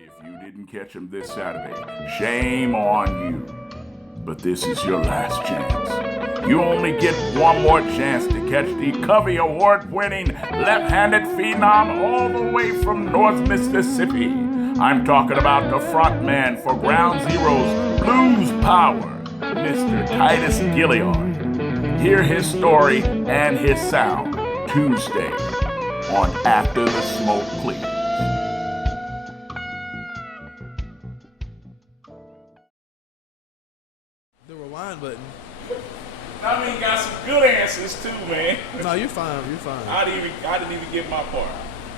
If you didn't catch him this Saturday, shame on you. But this is your last chance. You only get one more chance to catch the Covey Award winning left-handed phenom all the way from North Mississippi. I'm talking about the frontman for Ground Zero's Blues Power, Mr. Titus Gillard. Hear his story and his sound Tuesday on After the Smoke Clears. The rewind button. I mean, got some good answers too, man. No, you're fine. You're fine. I didn't even get my part.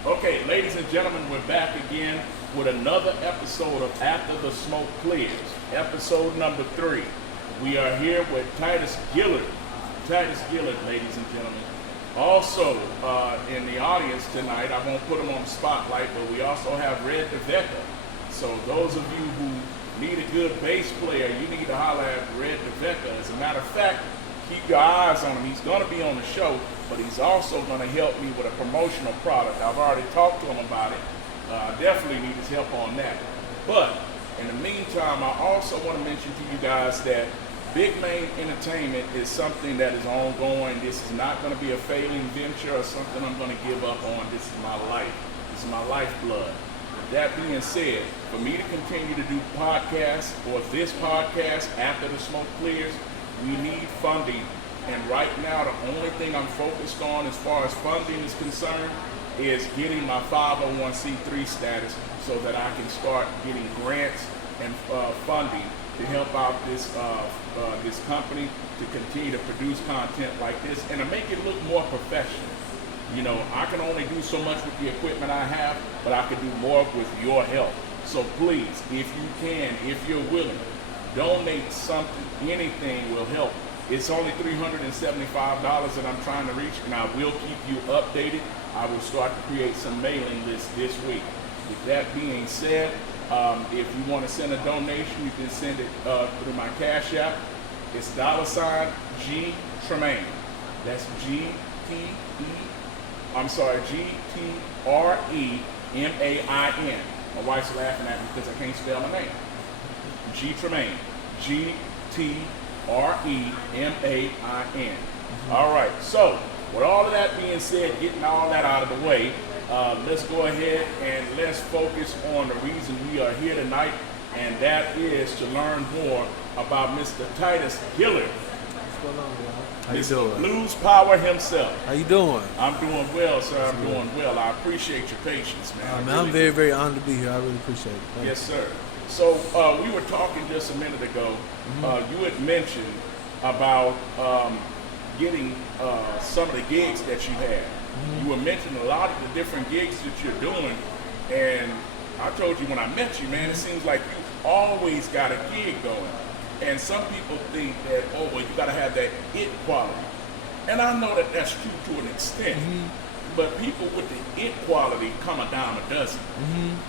Okay, ladies and gentlemen, we're back again with another episode of After the Smoke Clears, episode number 3. We are here with Titus Gillard. Titus Gillard, ladies and gentlemen. Also, in the audience tonight, I won't put him on the spotlight, but we also have Red DeVecca. So those of you who need a good bass player, you need to holler at Red DeVecca. As a matter of fact, keep your eyes on him. He's going to be on the show, but he's also going to help me with a promotional product. I've already talked to him about it. I definitely need his help on that. But in the meantime, I also want to mention to you guys that Big Main Entertainment is something that is ongoing. This is not going to be a failing venture or something I'm going to give up on. This is my life. This is my lifeblood. With that being said, for me to continue to do podcasts or this podcast After the Smoke Clears, we need funding. And right now, the only thing I'm focused on as far as funding is concerned is getting my 501c3 status so that I can start getting grants and funding to help out this company to continue to produce content like this and to make it look more professional. You know, I can only do so much with the equipment I have, but I can do more with your help. So please, if you can, if you're willing, donate something. Anything will help. It's only $375 that I'm trying to reach, and I will keep you updated. I will start to create some mailing lists this week. With that being said, if you want to send a donation, you can send it through my Cash App. It's $G Tremain. That's GTREMAIN. My wife's laughing at me because I can't spell my name. G Tremain. GTREMAIN. All right. So, with all of that being said, getting all that out of the way, let's go ahead and let's focus on the reason we are here tonight, and that is to learn more about Mr. Titus Gillard. What's going on, y'all? How you Mr. doing? Blues Power himself. How you doing? I'm doing well, sir. I'm doing well. I appreciate your patience, man. I'm very, very honored to be here. I really appreciate it. Thank Yes, sir. So we were talking just a minute ago. You had mentioned about getting some of the gigs that you had. You were mentioning a lot of the different gigs that you're doing, and I told you when I met you, man, it seems like you always got a gig going. And some people think that, oh, well, you got to have that it quality. And I know that that's true to an extent, but people with the it quality come a dime a dozen.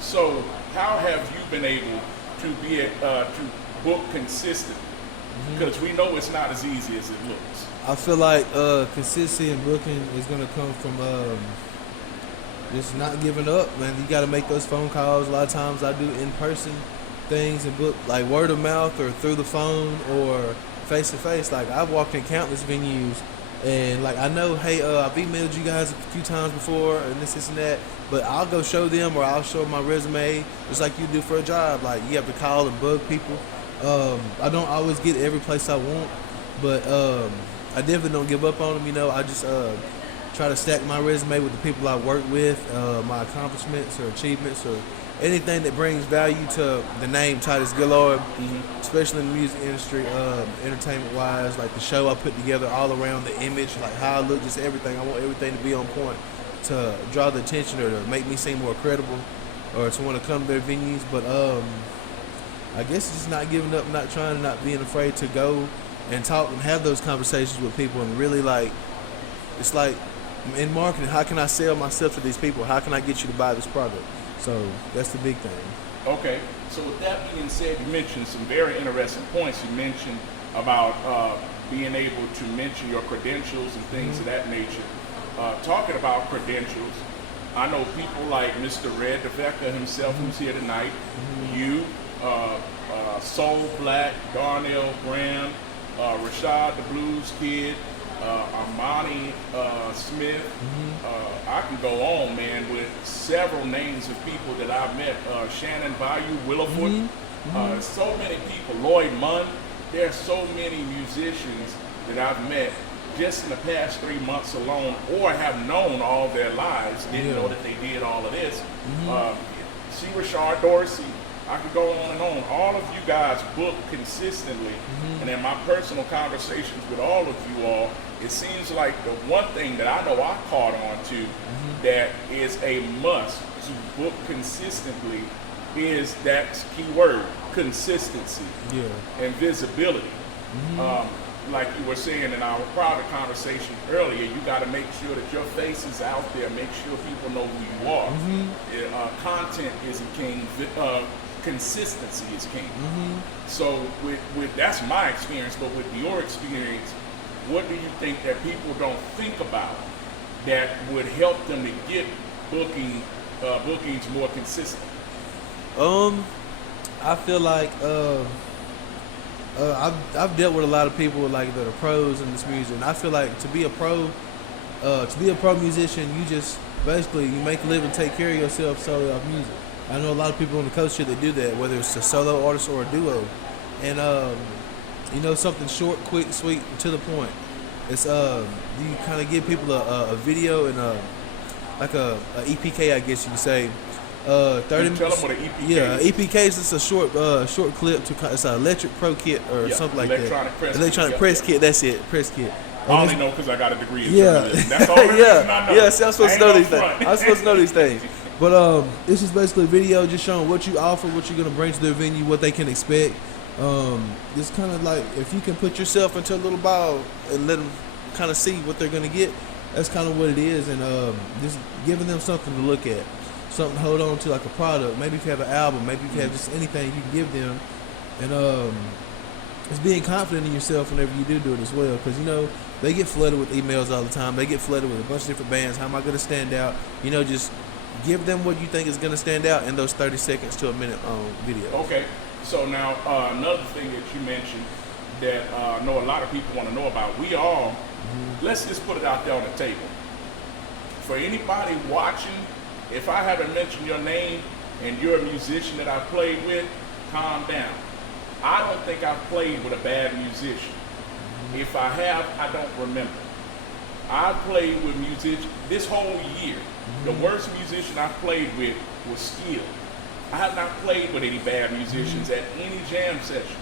So how have you been able to to book consistently? Because we know it's not as easy as it looks. I feel like consistency in booking is going to come from just not giving up, man. You got to make those phone calls. A lot of times I do in-person things and book like word of mouth or through the phone or face-to-face. Like, I've walked in countless venues and, like, I know, hey, I've emailed you guys a few times before and this and that, but I'll go show them or I'll show my resume just like you do for a job. Like, you have to call and bug people. I don't always get every place I want, but I definitely don't give up on them. You know, I just try to stack my resume with the people I work with, my accomplishments or achievements or anything that brings value to the name Titus Gillard, especially in the music industry, entertainment-wise, like the show I put together all around the image, like how I look, just everything. I want everything to be on point to draw the attention or to make me seem more credible or to want to come to their venues. But I guess it's just not giving up, not trying, not being afraid to go and talk and have those conversations with people and really, like, it's like in marketing, how can I sell myself to these people? How can I get you to buy this product? So that's the big thing. Okay. So with that being said, you mentioned some very interesting points. You mentioned about being able to mention your credentials and things of that nature. Talking about credentials, I know people like Mr. Red DeVecca himself, who's here tonight. You, Soul Black, Darnell Graham, Rashad the Blues Kid, Armani Smith. I can go on, man, with several names of people that I've met. Shannon Bayou, Willowfoot. So many people. Lloyd Munn. There are so many musicians that I've met just in the past 3 months alone, or have known all their lives, didn't know that they did all of this. See Rashard Dorsey. I could go on and on. All of you guys book consistently, and in my personal conversations with all of you all, it seems like the one thing that I know I caught on to that is a must to book consistently is that key word, consistency and visibility. Like you were saying in our private conversation earlier, you got to make sure that your face is out there, make sure people know who you are. Content isn't king, consistency is king. So with that's my experience, but with your experience, what do you think that people don't think about that would help them to get bookings more consistent? I feel like I've dealt with a lot of people like that are pros in this music, and I feel like to be a pro musician, you just basically you make a living, take care of yourself solely off music. I know a lot of people on the coast here that do that, whether it's a solo artist or a duo, and something short, quick, sweet, to the point. It's you kind of give people a video and like a EPK, I guess you could say. 30 minutes. Tell them what an EPK is. Yeah, EPK is just a short clip. It's an electric pro kit or something like that. Electronic press kit. That's it, press kit. I only know because I got a degree in journalism. That's all the reason I know. See, I'm supposed to know these things. I'm supposed to know these things. But it's just basically a video just showing what you offer, what you're gonna bring to their venue, what they can expect. It's kind of like if you can put yourself into a little ball and let them kind of see what they're gonna get. That's kind of what it is, and just giving them something to look at. Something to hold on to, like a product. Maybe if you have an album, maybe if you have just anything you can give them. And it's being confident in yourself whenever you do it as well. Because, they get flooded with emails all the time. They get flooded with a bunch of different bands. How am I going to stand out? Just give them what you think is going to stand out in those 30 seconds to a minute video. Okay. So now another thing that you mentioned that I know a lot of people want to know about. We all, let's just put it out there on the table. For anybody watching, if I haven't mentioned your name and you're a musician that I've played with, calm down. I don't think I've played with a bad musician. If I have, I don't remember. I played with musicians this whole year. The worst musician I've played with was Skill. I have not played with any bad musicians at any jam session.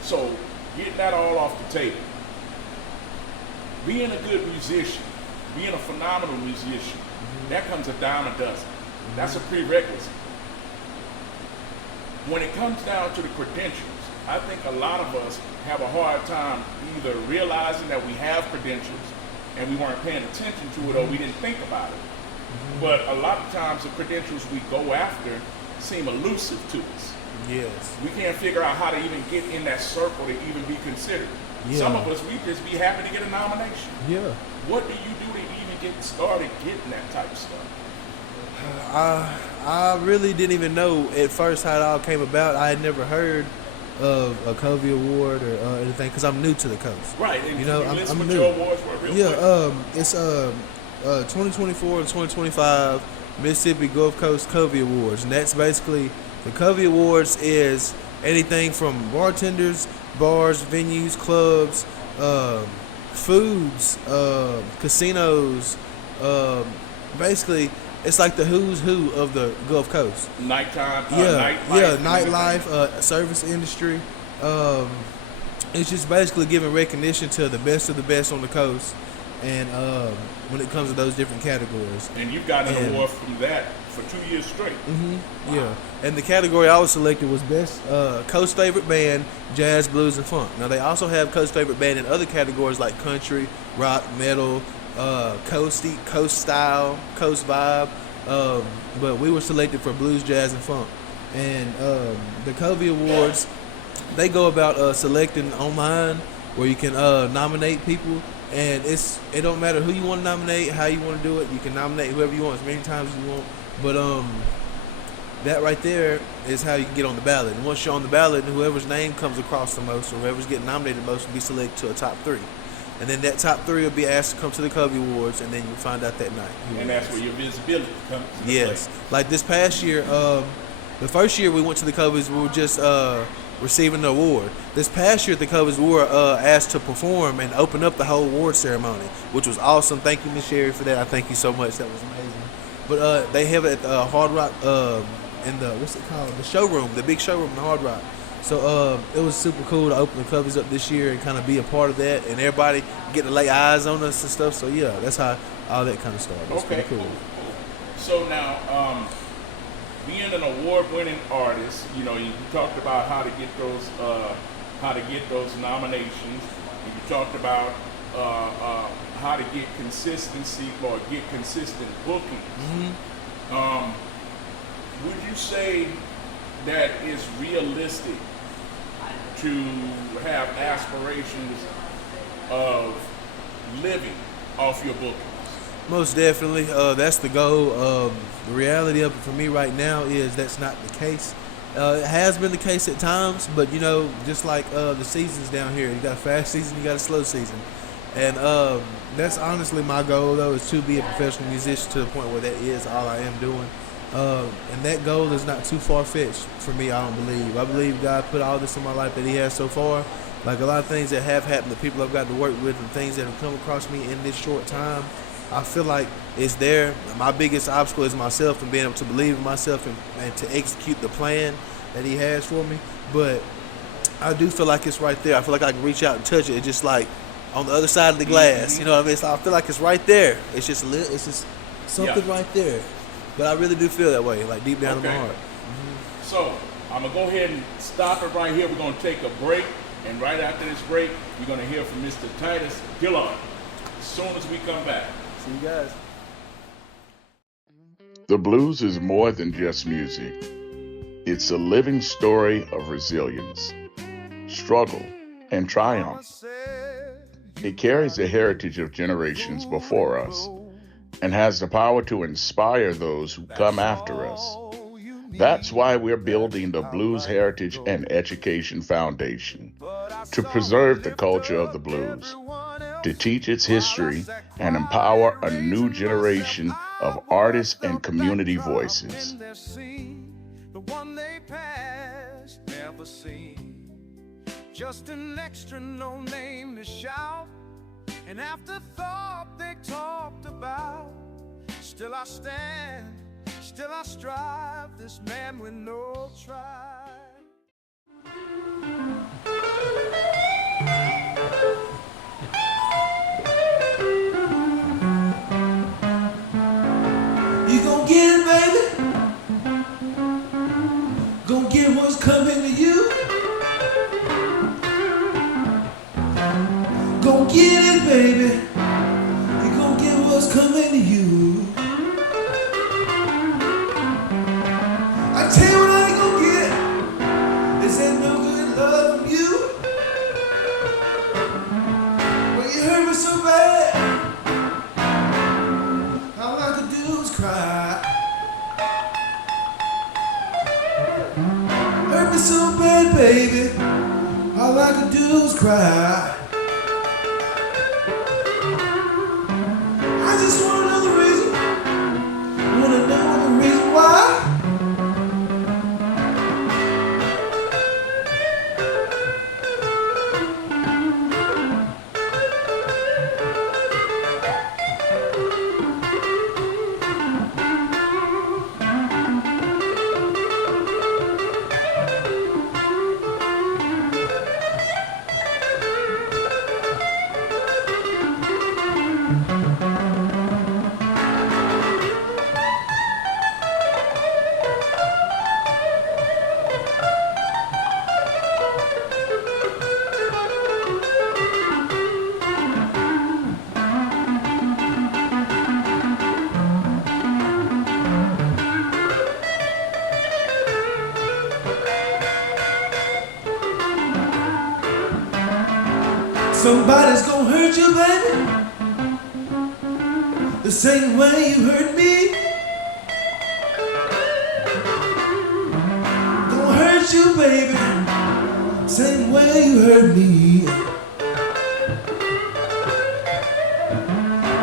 So getting that all off the table. Being a good musician, being a phenomenal musician, that comes a dime a dozen. That's a prerequisite. When it comes down to the credentials, I think a lot of us have a hard time either realizing that we have credentials and we weren't paying attention to it, or we didn't think about it. But a lot of times the credentials we go after seem elusive to us. Yes. We can't figure out how to even get in that circle to even be considered. Some of us, we just be happy to get a nomination. Yeah. What do you do to even get started getting that type of stuff? I really didn't even know at first how it all came about. I had never heard of a Covey Award or anything because I'm new to the coast. Right, and I'm what new. Your awards were real quick. It's 2024 and 2025 Mississippi Gulf Coast Covey Awards, and that's basically the Covey Awards is anything from bartenders, bars, venues, clubs, foods, casinos, basically. It's like the who's who of the Gulf Coast. Nighttime, nightlife, service industry. It's just basically giving recognition to the best of the best on the coast, and when it comes to those different categories. And you've gotten an award from that for 2 years straight. Wow. Yeah, and the category I was selected was Best Coast Favorite Band, Jazz, Blues, and Funk. Now they also have Coast Favorite Band in other categories like country, rock, metal, coasty, coast style, coast vibe, but we were selected for blues, jazz, and funk. And the Covey Awards, they go about selecting online where you can nominate people, And it don't matter who you want to nominate, how you want to do it. You can nominate whoever you want as many times as you want. But that right there is how you can get on the ballot. And once you're on the ballot, whoever's name comes across the most, or whoever's getting nominated the most, will be selected to a top 3. And then that top 3 will be asked to come to the Covey Awards, and then you'll find out that night. And that's where your visibility comes into Yes. play. Like this past year, the first year we went to the Coveys, we were just receiving the award. This past year, the Coveys were asked to perform and open up the whole award ceremony, which was awesome. Thank you, Miss Sherry, for that. I thank you so much. That was amazing. But they have it at the Hard Rock, in the, what's it called? The showroom, the big showroom in the Hard Rock. So it was super cool to open the Coveys up this year and kind of be a part of that, and everybody get to lay eyes on us and stuff. So yeah, that's how all that kind of started. It's Okay, pretty cool. So now, being an award-winning artist, you talked about how to get those nominations. And you talked about how to get consistency or get consistent bookings. Would you say that it's realistic to have aspirations of living off your bookings? Most definitely. That's the goal. The reality of it for me right now is that's not the case. It has been the case at times, but just like the seasons down here, you got a fast season, you got a slow season. And that's honestly my goal, though, is to be a professional musician to the point where that is all I am doing. And that goal is not too far-fetched for me, I don't believe. I believe God put all this in my life that he has so far. Like a lot of things that have happened, the people I've got to work with and things that have come across me in this short time, I feel like it's there. My biggest obstacle is myself and being able to believe in myself and to execute the plan that he has for me. But I do feel like it's right there. I feel like I can reach out and touch it. It's just like on the other side of the glass. You know what I mean? So I feel like it's right there. It's just something right there. But I really do feel that way, like deep down in my heart. So I'm going to go ahead and stop it right here. We're going to take a break. And right after this break, we're going to hear from Mr. Titus Gillard as soon as we come back. See you guys. The blues is more than just music. It's a living story of resilience, struggle, and triumph. It carries the heritage of generations before us and has the power to inspire those who come after us. That's why we're building the Blues Heritage and Education Foundation, to preserve the culture of the blues, to teach its history and empower a new generation of artists and community voices. The one they passed, never seen. Just an extra no name to shout, an afterthought they talked about. Still I stand, still I strive, this man with no tribe. You gon' get it, baby. Gon' get what's coming to you. Gon' get it, baby. You gon' get what's coming to you. I tell you what I ain't gon' get. This ain't no good love from you. Well, you hurt me so bad. All I could do was cry. Hurt me so bad, baby. All I could do was cry. I just wanna know the reason. Wanna know the reason why. Somebody's gonna hurt you, baby, the same way you hurt me. Gonna hurt you, baby, same way you hurt me.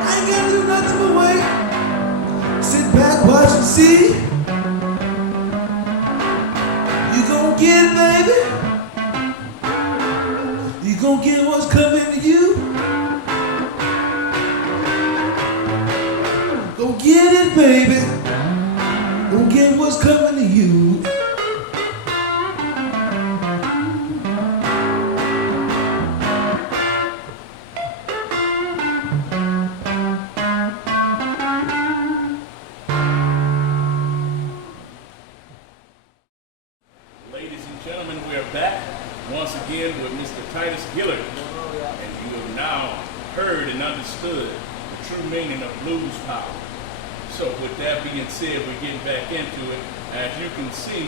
I ain't gotta do nothing but wait, sit back, watch and see. You gon' get it, baby. You gon' get what's coming to you. Go get it, baby. Go get what's coming to you. Ladies and gentlemen, we are back once again with Mr. Titus Gillard. And you have now heard and understood the true meaning of blues power. So with that being said, we're getting back into it. As you can see,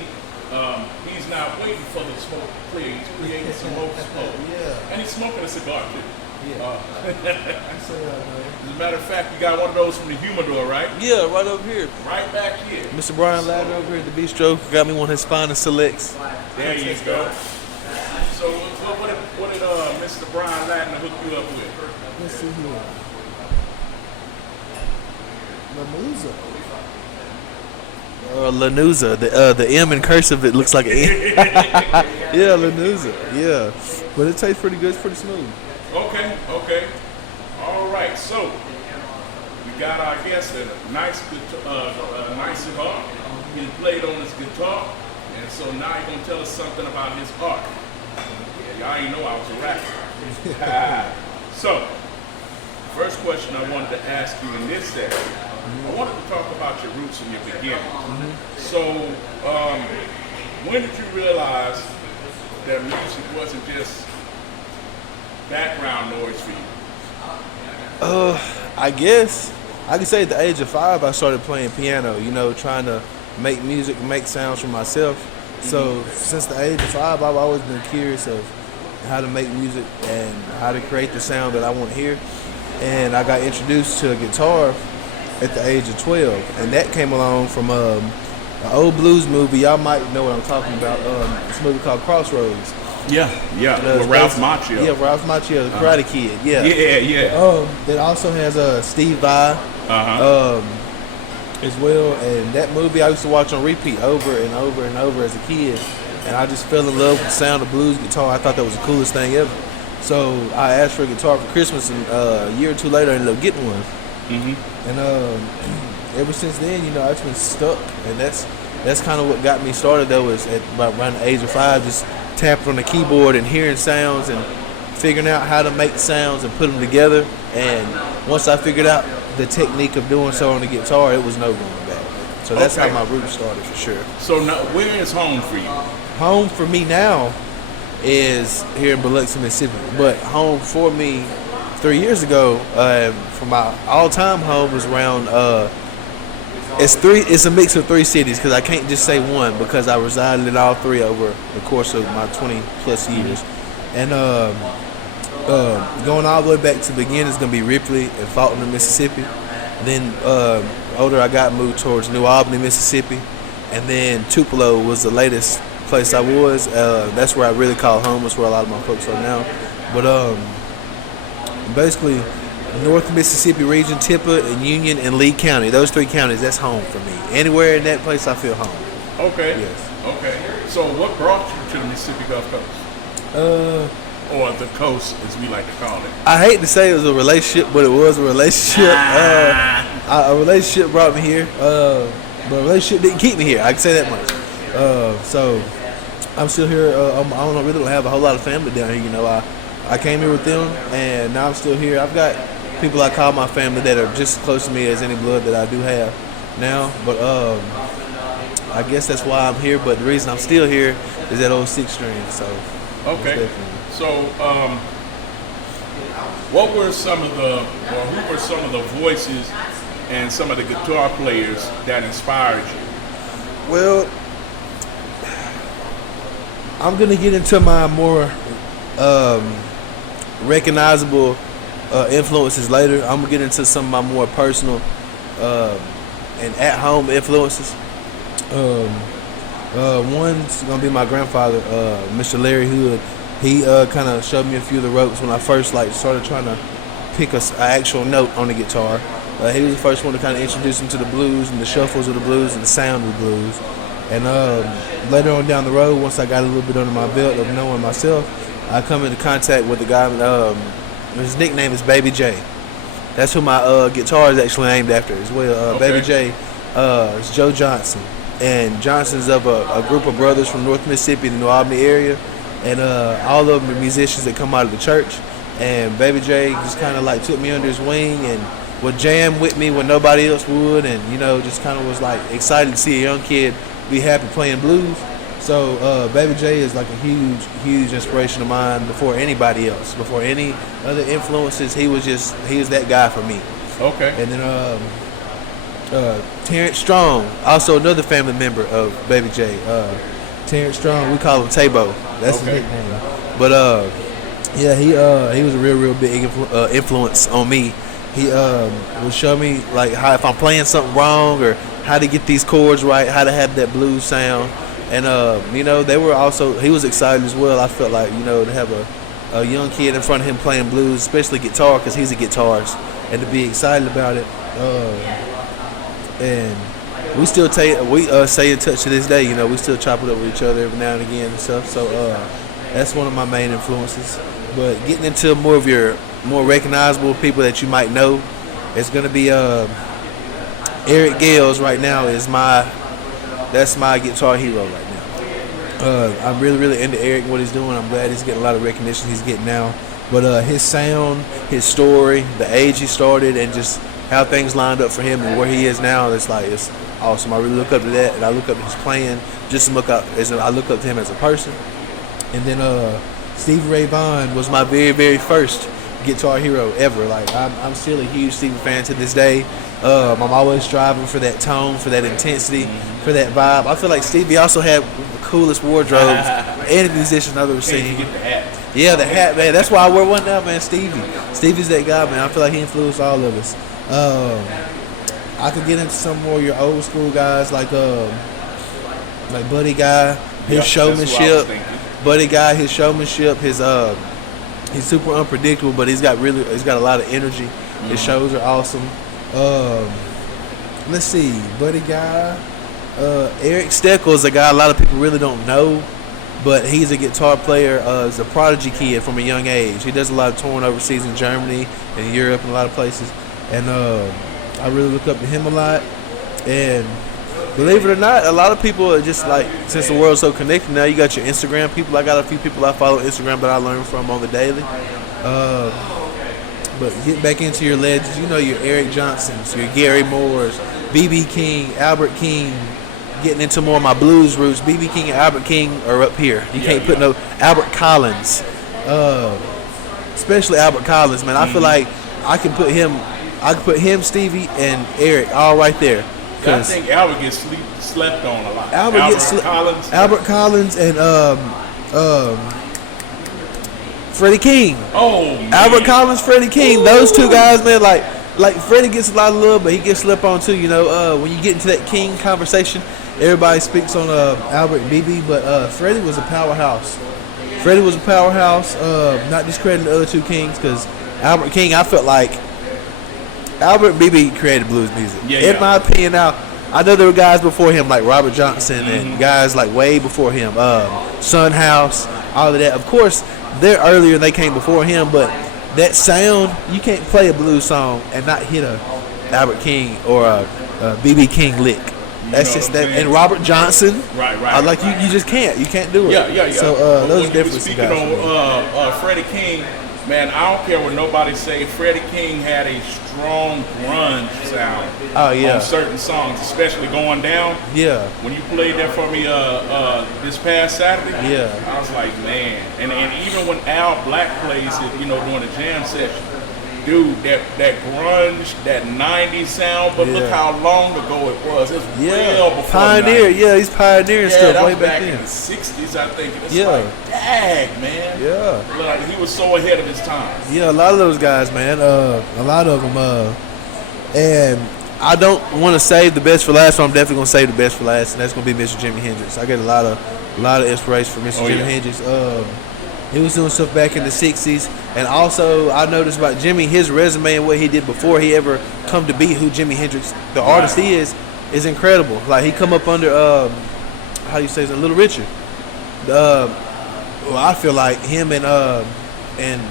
he's not waiting for the smoke to clear. He's creating some more smoke. Yeah. And he's smoking a cigar too. Yeah. As a matter of fact, you got one of those from the humidor, right? Yeah, right over here. Right back here. Mr. Brian Ladner over here at the bistro got me one of his finest selects. There you go. So what did Mr. Brian Ladner hook you up with? Let's see here. Lanuza. The M in cursive, it looks like an N. Yeah, Lanuza. Yeah. But it tastes pretty good. It's pretty smooth. Okay. All right. So we got our guest a nice cigar. He played on his guitar, and so now he's gonna tell us something about his art. Y'all already know I was a rapper. So, first question I wanted to ask you in this section, I wanted to talk about your roots and your beginning. So, when did you realize that music wasn't just background noise for you? I guess I could say at the age of 5 I started playing piano, trying to make music, make sounds for myself. So since the age of 5, I've always been curious of how to make music and how to create the sound that I want to hear. And I got introduced to a guitar at the age of 12, and that came along from an old blues movie. Y'all might know what I'm talking about. This movie called Crossroads. Yeah. With Ralph Macchio. Yeah, Ralph Macchio, the Karate Kid. Yeah. That also has Steve Vai as well. And that movie I used to watch on repeat over and over and over as a kid. And I just fell in love with the sound of blues guitar. I thought that was the coolest thing ever. So I asked for a guitar for Christmas, and a year or two later I ended up getting one. And ever since then, I've just been stuck. And that's kind of what got me started, though, is at around the age of 5, just tapping on the keyboard and hearing sounds and figuring out how to make sounds and put them together. And once I figured out the technique of doing so on the guitar, it was no going back. So that's how my roots started, for sure. So now, where is home for you? Home for me now is here in Biloxi, Mississippi. But home for me 3 years ago, for my all-time home was around. It's a mix of 3 cities, because I can't just say one, because I resided in all 3 over the course of my 20 plus years. And going all the way back to the beginning is going to be Ripley and Faulkner, Mississippi. Then older I got, moved towards New Albany, Mississippi. And then Tupelo was the latest place I was. That's where I really call home. That's where a lot of my folks are now. But basically, North Mississippi region, Tippah and Union and Lee County. Those 3 counties, that's home for me. Anywhere in that place, I feel home. Okay. Yes. Okay. So what brought you to the Mississippi Gulf Coast? Or the coast, as we like to call it. I hate to say it was a relationship, but it was a relationship. A relationship brought me here, but a relationship didn't keep me here. I can say that much. So I'm still here. I really don't have a whole lot of family down here. I came here with them, and now I'm still here. I've got people I call my family that are just as close to me as any blood that I do have now. But I guess that's why I'm here. But the reason I'm still here is that old 6 string. So okay. So who were some of the voices and some of the guitar players that inspired you? Well, I'm gonna get into my more recognizable influences later. I'm gonna get into some of my more personal and at-home influences. One's gonna be my grandfather, Mr. Larry Hood. He kind of showed me a few of the ropes when I first started trying to pick an actual note on the guitar. He was the first one to kind of introduce me to the blues and the shuffles of the blues and the sound of the blues. And later on down the road, once I got a little bit under my belt of knowing myself, I come into contact with a guy. His nickname is Baby J. That's who my guitar is actually named after as well. Okay. Baby J is Joe Johnson. And Johnson's of a group of brothers from North Mississippi, the New Albany area. And all of them are musicians that come out of the church. And Baby J just kind of like took me under his wing and would jam with me when nobody else would. And, you know, just kind of was like excited to see a young kid be happy playing blues. So Baby J is like a huge, huge inspiration of mine before anybody else. Before any other influences, he was that guy for me. Okay. And then Terrence Strong, also another family member of Baby J. Terrence Strong, we call him Tabo. That's his nickname. But yeah, he was a real big influence on me. He would show me like how if I'm playing something wrong or how to get these chords right, how to have that blues sound. And you know, he was excited as well. I felt like, you know, to have a young kid in front of him playing blues, especially guitar, because he's a guitarist, and to be excited about it. And we still stay in touch to this day. You know, we still chop it up with each other every now and again and stuff. So that's one of my main influences. But getting into more of your more recognizable people that you might know, it's gonna be Eric Gales right now that's my guitar hero right now. I'm really into Eric and what he's doing. I'm glad he's getting a lot of recognition he's getting now. But his sound, his story, the age he started, and just how things lined up for him and where he is now, it's awesome. I really look up to that, and I look up to his playing just as I look up to him as a person. And then Stevie Ray Vaughan was my very, very first guitar hero ever. Like I'm still a huge Stevie fan to this day. I'm always striving for that tone, for that intensity, for that vibe. I feel like Stevie also had the coolest wardrobes any musician I've ever seen. Get the hat. Yeah, the hat, man. That's why I wear one now, man. Stevie's that guy, man. I feel like he influenced all of us. I could get into some more of your old school guys like Buddy Guy, his showmanship. Buddy Guy, his showmanship, he's super unpredictable, but he's got a lot of energy. Mm-hmm. His shows are awesome. Let's see, Buddy Guy. Eric Steckel is a guy a lot of people really don't know, but he's a guitar player. He's a prodigy kid from a young age. He does a lot of touring overseas in Germany and Europe and a lot of places. And I really look up to him a lot. And believe it or not, a lot of people are just like, since the world's so connected now, you got your Instagram people. I got a few people I follow on Instagram that I learn from on the daily. But get back into your legends. You know, your Eric Johnsons, your Gary Moores, B.B. King, Albert King. Getting into more of my blues roots. B.B. King and Albert King are up here. You can't put no Albert Collins. Especially Albert Collins, man. I feel like I can put him, Stevie, and Eric all right there. I think Albert gets slept on a lot. Albert Collins and Freddie King. Oh, man. Albert Collins, Freddie King. Ooh. Those two guys, man, like Freddie gets a lot of love, but he gets slept on too. You know, when you get into that King conversation, everybody speaks on Albert and BB, but Freddie was a powerhouse. Not discrediting the other two Kings, because Albert King, I felt like Albert and BB created blues music. In my opinion, now I know there were guys before him like Robert Johnson and guys like way before him, Son House, all of that. Of course, they're earlier and they came before him, but that sound, you can't play a blues song and not hit a Albert King or a BB King lick. That's just that. And Robert Johnson, right. Like you just can't. You can't do it. Yeah. So those are different speaking on Freddie King, man, I don't care what nobody say. Freddie King had a strong grunge sound. On certain songs, especially Going Down. Yeah. When you played that for me this past Saturday. Yeah. I was like, man. And even when Al Black plays it, you know, during the jam session, dude, that grunge, that 90s sound, but look how long ago it was. It's well before Pioneer, he's pioneering stuff that way was back in then. the 60s, I think. It's like, dang, man. Yeah. Like, he was so ahead of his time. Yeah, a lot of those guys, man. A lot of them. And I don't want to save the best for last, so I'm definitely going to save the best for last, and that's going to be Mr. Jimi Hendrix. I get a lot of inspiration from Mr. Jimi Hendrix. He was doing stuff back in the 60s. And also, I noticed about Jimmy, his resume and what he did before he ever come to be who Jimi Hendrix, the artist he is incredible. Like, he come up under, how do you say it, Little Richard. Well, I feel like him and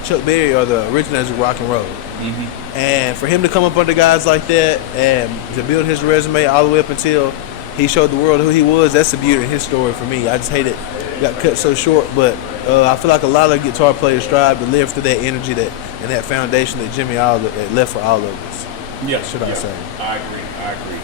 Chuck Berry are the originators of rock and roll. Mm-hmm. And for him to come up under guys like that and to build his resume all the way up until he showed the world who he was, that's the beauty of his story for me. I just hate it got cut so short, but I feel like a lot of guitar players strive to live through that energy and that foundation that Jimmy that left for all of us. Yeah, I say? I agree.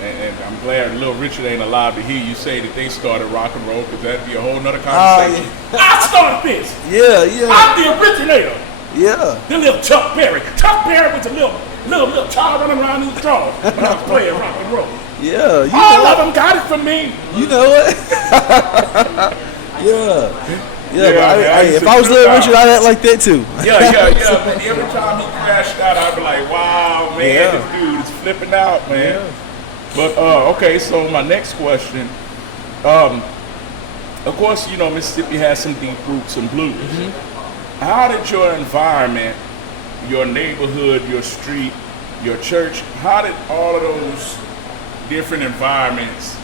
And I'm glad Little Richard ain't allowed to hear you say that they started rock and roll, because that'd be a whole nother conversation. I started this. Yeah. I'm the originator. Yeah. The little Chuck Berry. Chuck Berry was a little child running around in the drum when I was playing rock and roll. Yeah. All of them got it from me. You know it. Yeah, if I was Little Richard, I'd act like that too. Yeah. Man, every time he crashed out, I'd be like, wow, man, this dude is flipping out, man. Yeah. But, okay, so my next question. Of course, you know, Mississippi has some deep roots and blues. Mm-hmm. How did your environment, your neighborhood, your street, your church, how did all of those different environments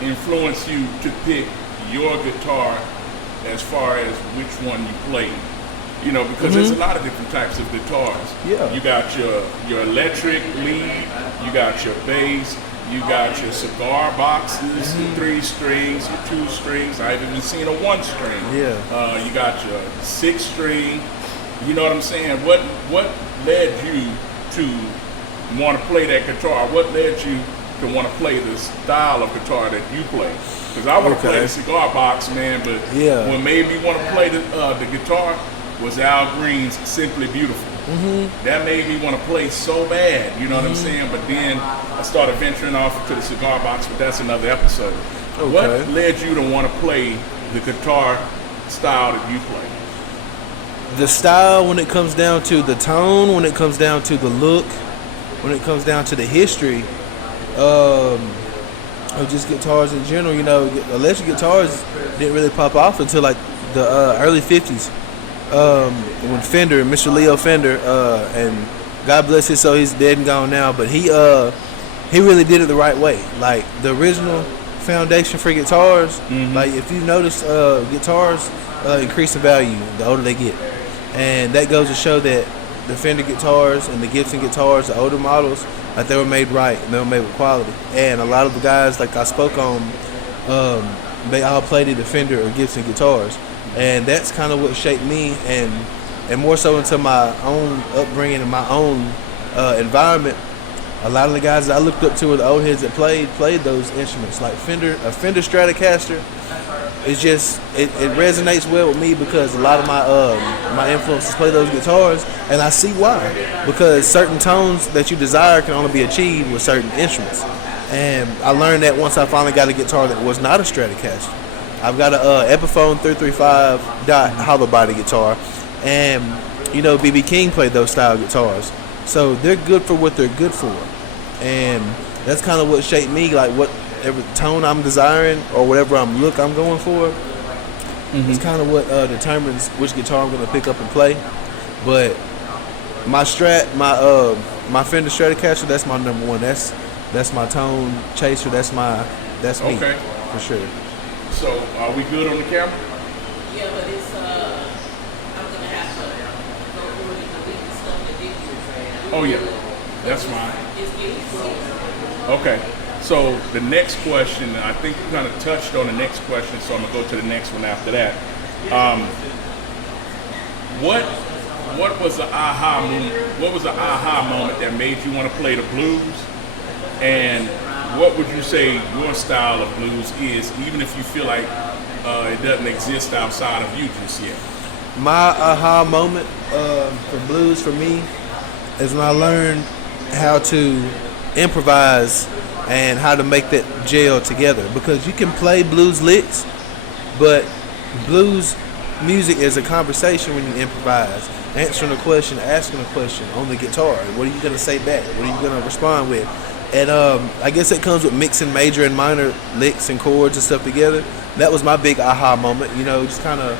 influence you to pick your guitar as far as which one you play? You know, because there's a lot of different types of guitars. Yeah. You got your electric lead, you got your bass, you got your cigar boxes, your 3 strings, your 2 strings. I've even seen a 1 string. Yeah. You got your 6 string. You know what I'm saying? What led you to want to play that guitar? What led you to want to play the style of guitar that you play? Because I want to play the cigar box, man, but what made me want to play the guitar was Al Green's Simply Beautiful. Mm-hmm. That made me want to play so bad, you know what I'm saying? But then I started venturing off to the cigar box, but that's another episode. Okay. What led you to want to play the guitar style that you play? The style, when it comes down to the tone, when it comes down to the look, when it comes down to the history of just guitars in general, you know, electric guitars didn't really pop off until like the early 50s. When Fender, Mr. Leo Fender, and God bless his soul, he's dead and gone now, but he really did it the right way. Like the original foundation for guitars, like if you notice, guitars increase in value the older they get, and that goes to show that the Fender guitars and the Gibson guitars, the older models, like they were made right and they were made with quality. And a lot of the guys, like I spoke on, they all played the Fender or Gibson guitars. And that's kind of what shaped me, and more so into my own upbringing and my own environment. A lot of the guys that I looked up to were the old heads that played those instruments. Like a Fender Stratocaster, it's just it resonates well with me because a lot of my influences play those guitars, and I see why. Because certain tones that you desire can only be achieved with certain instruments, and I learned that once I finally got a guitar that was not a Stratocaster. I've got a Epiphone 335 dot hollow body guitar, and you know B.B. King played those style guitars, so they're good for what they're good for, and that's kind of what shaped me. Like whatever tone I'm desiring or whatever I'm going for, it's kind of what determines which guitar I'm going to pick up and play. But my my Fender Stratocaster, that's my number one. That's my tone chaser. That's me for sure. So, are we good on the camera? Yeah, but it's, I'm going to have to go through it and delete the stuff that didn't use. Oh, yeah. That's fine. It's getting slow. Okay. So, the next question, I think you kind of touched on the next question, so I'm going to go to the next one after that. What was the aha moment? What was the aha moment that made you want to play the blues? And what would you say your style of blues is, even if you feel like it doesn't exist outside of you just yet? My aha moment for blues for me is when I learned how to improvise and how to make that gel together. Because you can play blues licks, but blues music is a conversation when you improvise. Answering a question, asking a question on the guitar. What are you going to say back? What are you going to respond with? And I guess it comes with mixing major and minor licks and chords and stuff together. That was my big aha moment, you know, just kind of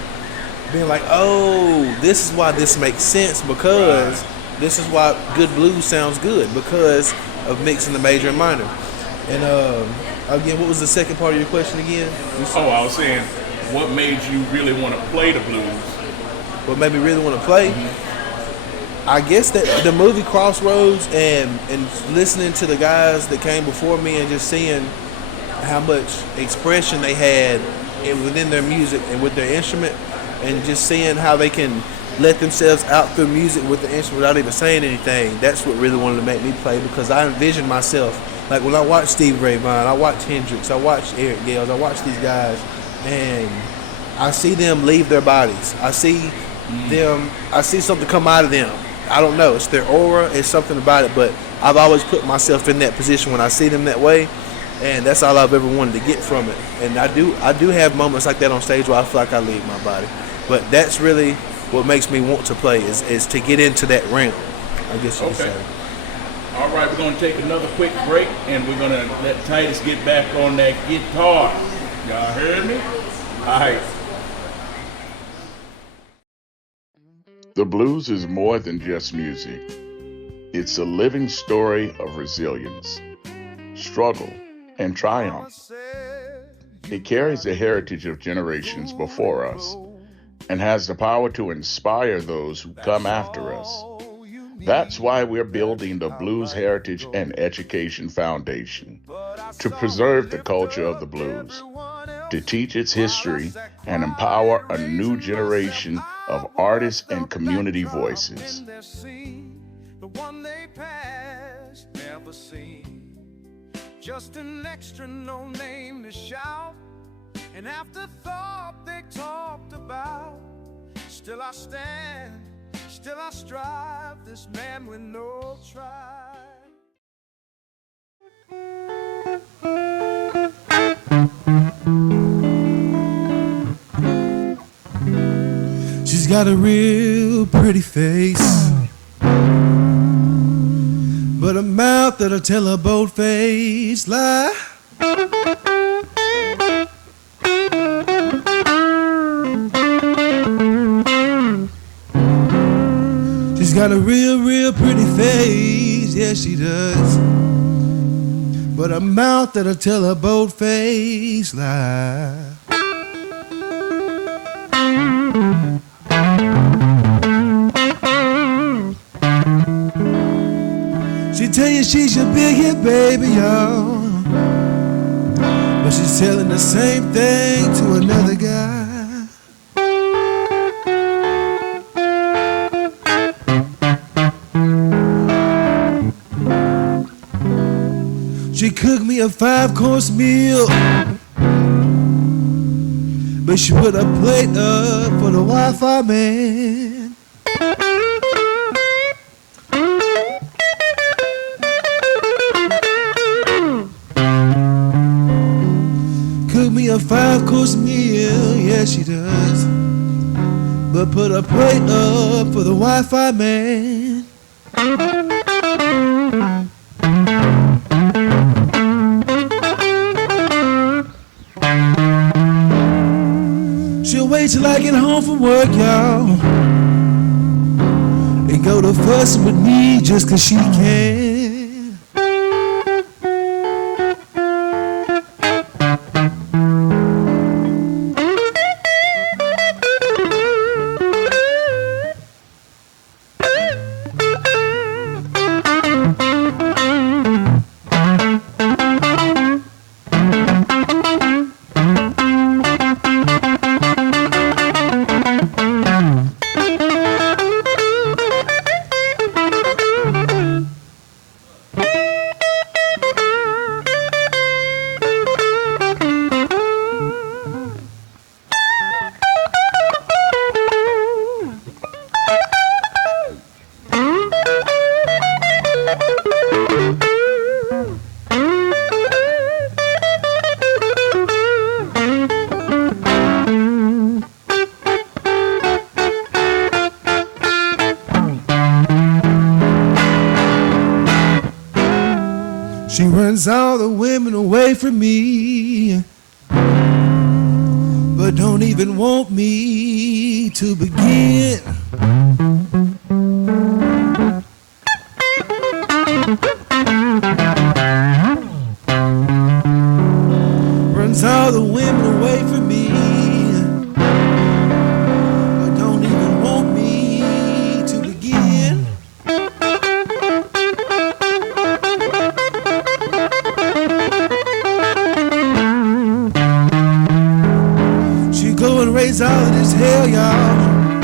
being like, oh, this is why this makes sense, because this is why good blues sounds good, because of mixing the major and minor. And again, what was the second part of your question again? I was saying, what made you really want to play the blues? What made me really want to play? I guess that the movie Crossroads and listening to the guys that came before me and just seeing how much expression they had within their music and with their instrument, and just seeing how they can let themselves out through music with the instrument without even saying anything. That's what really wanted to make me play, because I envisioned myself, like when I watch Steve Ray Vaughan, I watch Hendrix, I watch Eric Gales, I watch these guys, and I see them leave their bodies. I see something come out of them. I don't know, it's their aura, it's something about it, but I've always put myself in that position when I see them that way, and that's all I've ever wanted to get from it. And I do have moments like that on stage where I feel like I leave my body, but that's really what makes me want to play, is to get into that realm, I guess you could say. All right, we're going to take another quick break, and we're going to let Titus get back on that guitar. Y'all heard me? All right. The blues is more than just music. It's a living story of resilience, struggle, and triumph. It carries the heritage of generations before us and has the power to inspire those who come after us. That's why we're building the Blues Heritage and Education Foundation, to preserve the culture of the blues, to teach its history, and empower a new generation of artists and community voices. The one they passed, never seen. Just an extra no name to shout, an afterthought they talked about. Still I stand, still I strive, this man with no tribe. She's got a real pretty face, but a mouth that'll tell a bold-faced lie. She's got a real pretty face, yes she does, but a mouth that'll tell a bold-faced lie. She tell you she's your big hit baby, y'all, but she's telling the same thing to another guy. She cooked me a 5-course meal, but she put a plate up for the Wi-Fi man. Cook me a 5-course meal, yeah she does, but put a plate up for the Wi-Fi man. She'll wait till I get home from work, y'all, and go to fussing with me just 'cause she can. runs all the women away from me, but don't even want me to begin. Runs all the women away from me, but don't even want me to begin. She go and raise all of this hell, y'all,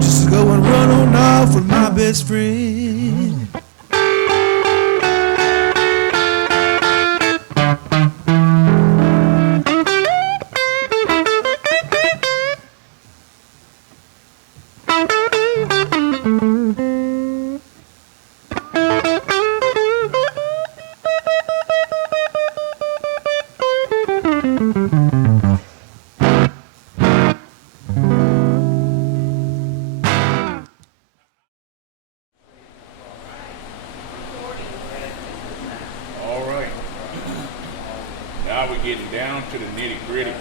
just to go and run on off with my best friend. All right. Now we're getting down to the nitty gritty.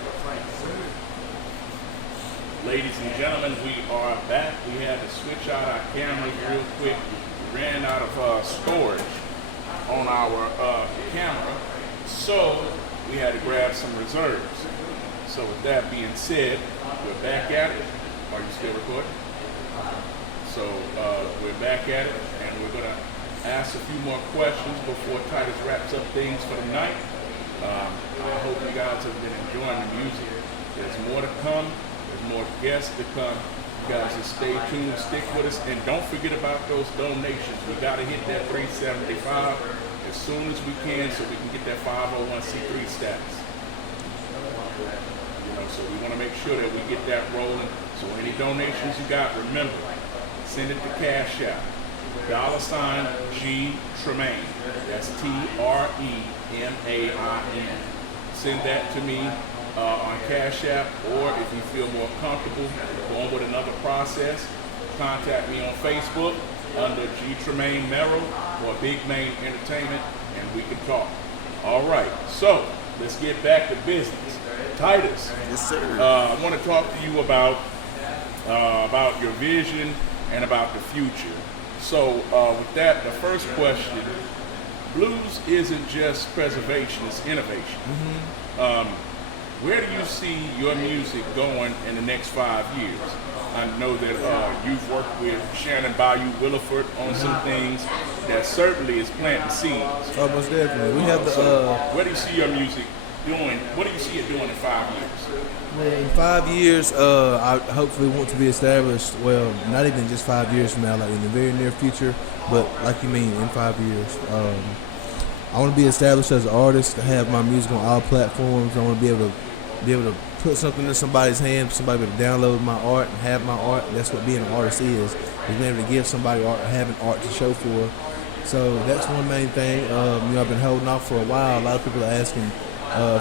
Ladies and gentlemen, we are back. We had to switch out our cameras real quick. We ran out of storage on our camera, so we had to grab some reserves. So with that being said, we're back at it. Are you still recording? So we're back at it, and we're going to ask a few more questions before Titus wraps up things for the night. I hope you guys have been enjoying the music. There's more to come. There's more guests to come. You guys just stay tuned, stick with us, and don't forget about those donations. We got to hit that $375 as soon as we can so we can get that 501c3 status. So we want to make sure that we get that rolling. So any donations you got, remember, send it to Cash App. $G Tremain. That's Tremain. Send that to me on Cash App, or if you feel more comfortable going with another process, contact me on Facebook under G Tremain Merrell or Big Main Entertainment, and we can talk. All right, so let's get back to business. Titus, Yes, sir. I want to talk to you about your vision and about the future. So with that, the first question, blues isn't just preservation, it's innovation. Where do you see your music going in the next 5 years? I know that you've worked with Shannon Bayou Williford on some things that certainly is planting seeds. Oh, most definitely. We have the Where do you see your music doing? What do you see it doing in 5 years? in 5 years, I hopefully want to be established. Well, not even just 5 years from now, like in the very near future, but like you mean in 5 years. I want to be established as an artist, to have my music on all platforms. I want to be able to put something in somebody's hand, somebody to download my art and have my art. That's what being an artist is being able to give somebody art, having art to show for. So that's one main thing. I've been holding off for a while. A lot of people are asking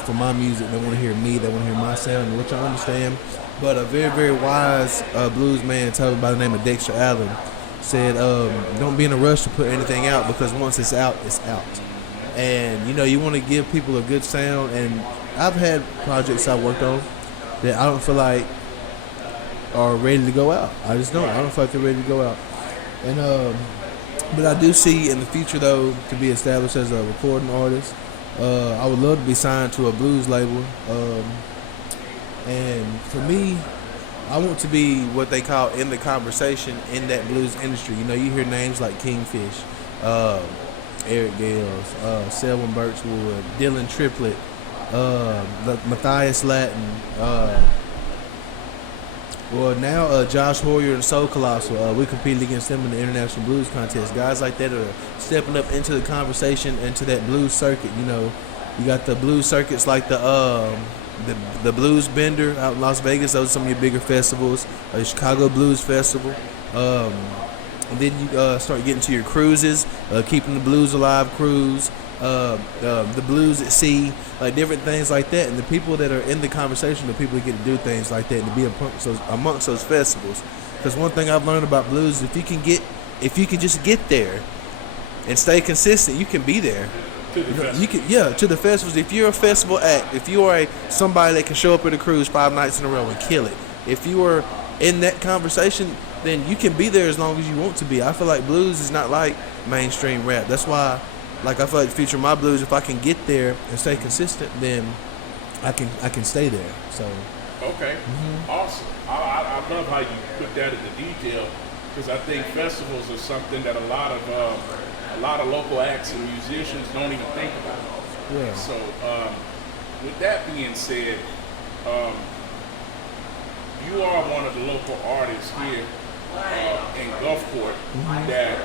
for my music. They want to hear me. They want to hear my sound, which I understand. But a very, very wise blues man told me by the name of Dexter Allen said, don't be in a rush to put anything out, because once it's out, it's out. And, you want to give people a good sound. And I've had projects I worked on that I don't feel like are ready to go out. I just don't. I don't feel like they're ready to go out. And but I do see in the future, though, to be established as a recording artist. I would love to be signed to a blues label. And for me, I want to be what they call in the conversation in that blues industry. You hear names like Kingfish, Eric Gales, Selwyn Birchwood, Dylan Triplett, Matthias Latin, now Josh Hoyer and Soul Colossal. We competed against them in the International Blues Contest. Guys like that are stepping up into the conversation, into that blues circuit. You got the blues circuits like the Blues Bender out in Las Vegas. Those are some of your bigger festivals. The Chicago Blues Festival. And then you start getting to your cruises, Keeping the Blues Alive cruise, the Blues at Sea, like different things like that. And the people that are in the conversation, the people that get to do things like that, and to be amongst those festivals. Because one thing I've learned about blues, if you can just get there, and stay consistent, you can be there. To the festival. You can, to the festivals. If you're a festival act, if you are somebody that can show up at a cruise 5 nights in a row and kill it, if you are in that conversation, then you can be there as long as you want to be. I feel like blues is not like mainstream rap. That's why, like, I feel like the future of my blues, if I can get there and stay consistent, then I can stay there. So. Okay, awesome. I love how you put that into detail, because I think festivals are something that a lot of local acts and musicians don't even think about. Yeah. So, with that being said, you are one of the local artists here in Gulfport that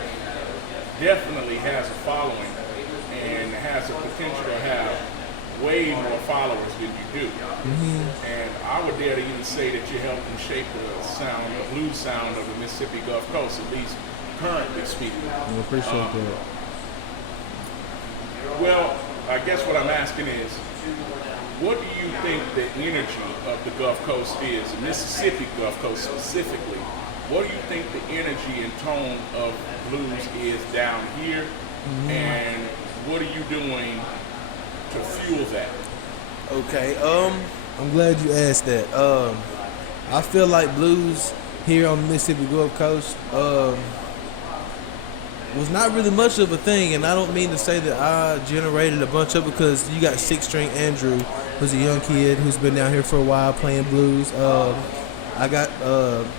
definitely has a following and has the potential to have way more followers than you do. And I would dare to even say that you're helping shape the sound, the blues sound of the Mississippi Gulf Coast, at least currently speaking. I appreciate that. Well, I guess what I'm asking is, what do you think the energy of the Gulf Coast is, the Mississippi Gulf Coast specifically? What do you think the energy and tone of blues is down here? And what are you doing to fuel that? Okay, I'm glad you asked that. I feel like blues here on the Mississippi Gulf Coast was not really much of a thing, and I don't mean to say that I generated a bunch of it, because you got 6-string Andrew, who's a young kid who's been down here for a while playing blues. I got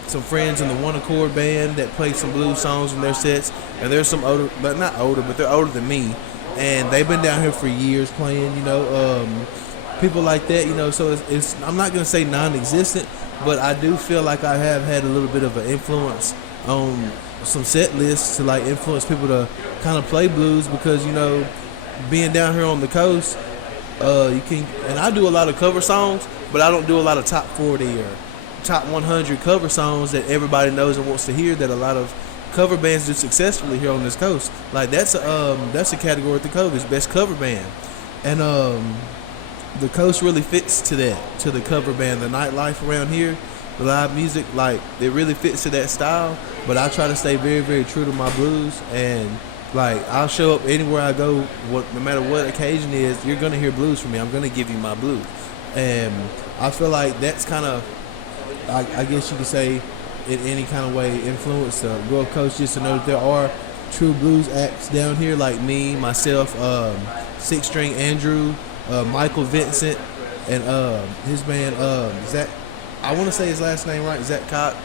some friends in the One Accord band that play some blues songs in their sets, and there's some older, but not older, but they're older than me, and they've been down here for years playing, people like that, so it's I'm not going to say non-existent, but I do feel like I have had a little bit of an influence on some set lists to like influence people to kind of play blues, because being down here on the coast, you can, and I do a lot of cover songs, but I don't do a lot of top 40 or top 100 cover songs that everybody knows and wants to hear, that a lot of cover bands do successfully here on this coast. Like that's a category at the Covey's best cover band, and the coast really fits to that, to the cover band, the nightlife around here, the live music, like it really fits to that style. But I try to stay very, very true to my blues, and like I'll show up anywhere I go, no matter what occasion is, you're gonna hear blues from me. I'm gonna give you my blues, and I feel like that's kind of, I guess you could say, in any kind of way, influence the Gulf Coast, just to know that there are true blues acts down here, like me, myself, 6-string Andrew, Michael Vincent, and his band, Zach. I want to say his last name right, Zach Cock.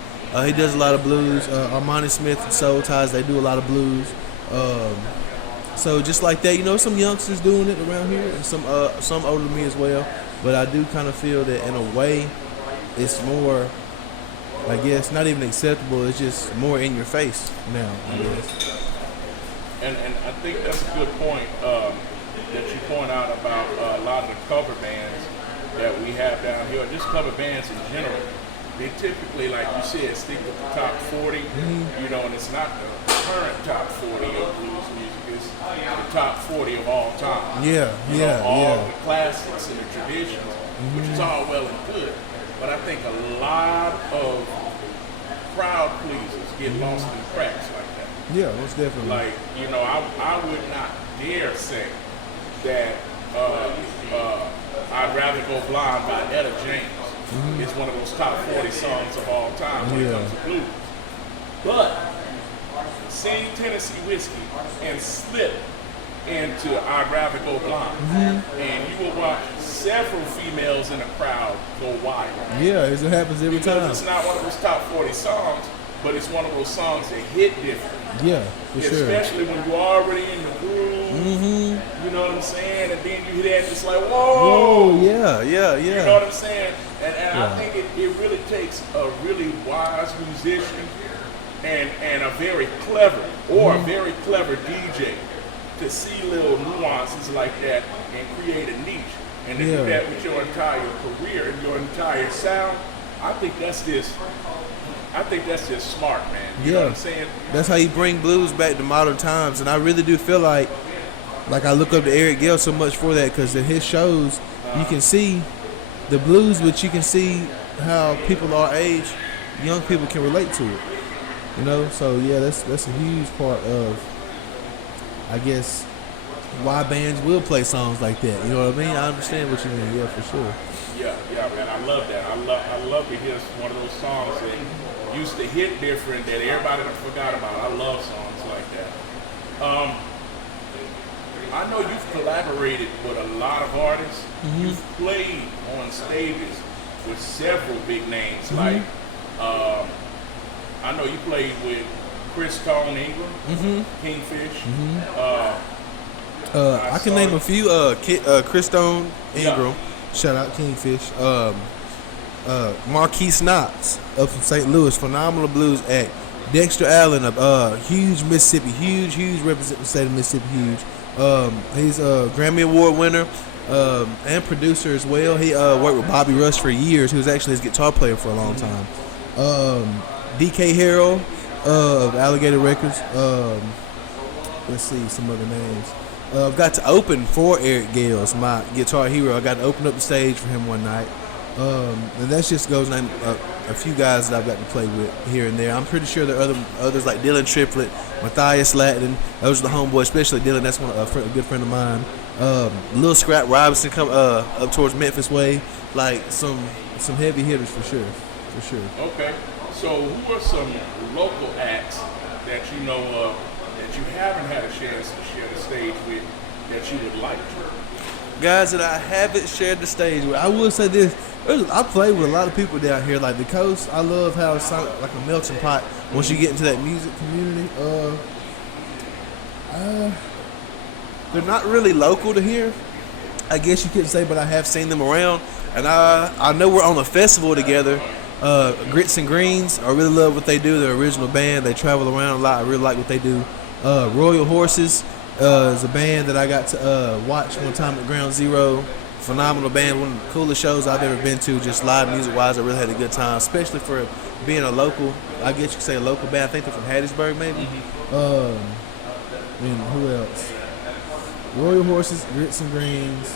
He does a lot of blues. Armani Smith and Soul Ties, they do a lot of blues. So just like that, some youngsters doing it around here, and some older than me as well. But I do kind of feel that in a way, it's more, I guess, not even acceptable. It's just more in your face now, I guess. And I think that's a good point that you point out about a lot of the cover bands that we have down here, just cover bands in general. They typically, like you said, stick with the top 40, and it's not the current top 40 of blues music, it's the top 40 of all time. All the classics and the traditions, which is all well and good. But I think a lot of crowd pleasers get lost in cracks like that. Yeah, most definitely. Like, I would not dare say that I'd Rather Go Blind by Etta James is one of those top 40 songs of all time when it comes to blues. But sing Tennessee Whiskey and slip into I'd Rather Go Blind, and you will watch several females in the crowd go wild. Yeah, it happens every time. Because it's not one of those top 40 songs, but it's one of those songs that hit different. Yeah, for sure. Especially when you're already in the groove. You know what I'm saying? And then you hear that, it's like, whoa! Yeah. You know what I'm saying? And I think it really takes a really wise musician and a very clever or a very clever DJ to see little nuances like that and create a niche. And to do that with your entire career and your entire sound, I think that's just smart, man. You know what I'm saying? That's how you bring blues back to modern times, and I really do feel like I look up to Eric Gale so much for that, because in his shows, you can see the blues, but you can see how people our age, young people, can relate to it. So yeah, that's a huge part of, I guess, why bands will play songs like that. You know what I mean? I understand what you mean. Yeah, for sure. Yeah, man, I love that. I love to hear one of those songs that used to hit different that everybody done forgot about. I love songs like that. I know you've collaborated with a lot of artists. You've played on stages with several big names. Like, I know you played with Chris Tone Ingram, Kingfish. I can name a few. Chris Stone Ingram, shout out Kingfish. Marquise Knox up from St. Louis, phenomenal blues act. Dexter Allen, a huge Mississippi, huge represent the state of Mississippi, huge. He's a Grammy Award winner and producer as well. He worked with Bobby Rush for years. He was actually his guitar player for a long time. DK Harrell of Alligator Records. Let's see some other names. I've got to open for Eric Gales, my guitar hero. I got to open up the stage for him one night. And that just goes name a few guys that I've got to play with here and there. I'm pretty sure there are others like Dylan Triplett, Matthias Latin. Those are the homeboys, especially Dylan. That's a good friend of mine. Lil Scrap Robinson come up towards Memphis way. Like some heavy hitters for sure. Okay. So who are some local acts that you know of that you haven't had a chance to share the stage with that you would like to? Guys that I haven't shared the stage with. I will say this. I play with a lot of people down here, like the coast. I love how it's like a melting pot once you get into that music community. They're not really local to here, I guess you could say, but I have seen them around. And I know we're on a festival together. Grits and Greens, I really love what they do. They're original band. They travel around a lot. I really like what they do. Royal Horses is a band that I got to watch one time at Ground Zero. Phenomenal band, one of the coolest shows I've ever been to, just live music-wise. I really had a good time, especially for being a local, I guess you could say a local band. I think they're from Hattiesburg, maybe. And who else? Royal Horses, Grits and Greens.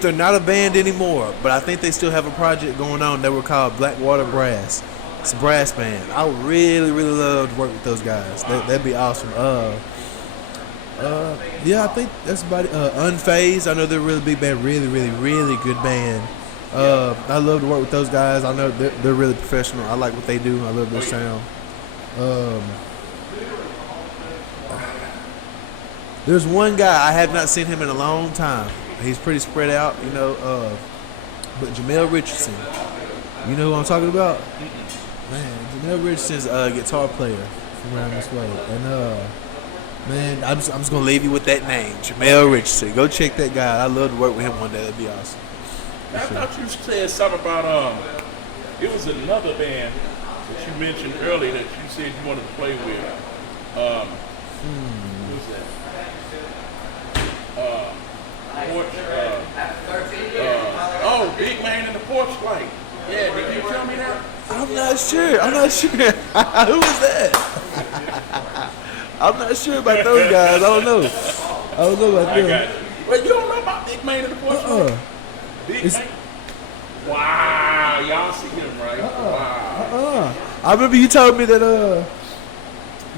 They're not a band anymore, but I think they still have a project going on. They were called Blackwater Brass. It's a brass band. I would really love to work with those guys. That'd be awesome. Yeah, I think that's about it. Unfazed, I know they're a really big band, really good band. I love to work with those guys. I know they're really professional. I like what they do. I love their sound. There's one guy, I have not seen him in a long time. He's pretty spread out, you know. But Jamel Richardson, you know who I'm talking about? Man, Jamel Richardson's a guitar player from around this way. And man, I'm just gonna leave you with that name, Jamel Richardson. Go check that guy. I love to work with him one day. That'd be awesome. I thought you said something about it was another band that you mentioned earlier that you said you wanted to play with. Who's that? Big Man in the Porch Light. Yeah, did you tell me that? I'm not sure. Who was that? I'm not sure about those guys. I don't know about them. I got you. Wait, you don't know about Big Man in the Porch Light? Big Man? Wow, y'all see him, right? Wow. I remember you told me that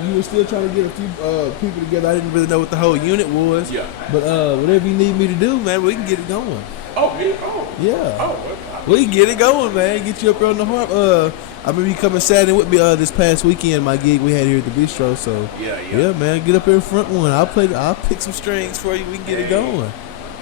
you were still trying to get a few people together. I didn't really know what the whole unit was. Yeah. But whatever you need me to do, man, we can get it going. Yeah. We can get it going, man. Get you up there on the harp. I remember you coming Saturday with me this past weekend, my gig we had here at the bistro. So yeah, man, get up here in front one. I'll pick some strings for you. We can get it going.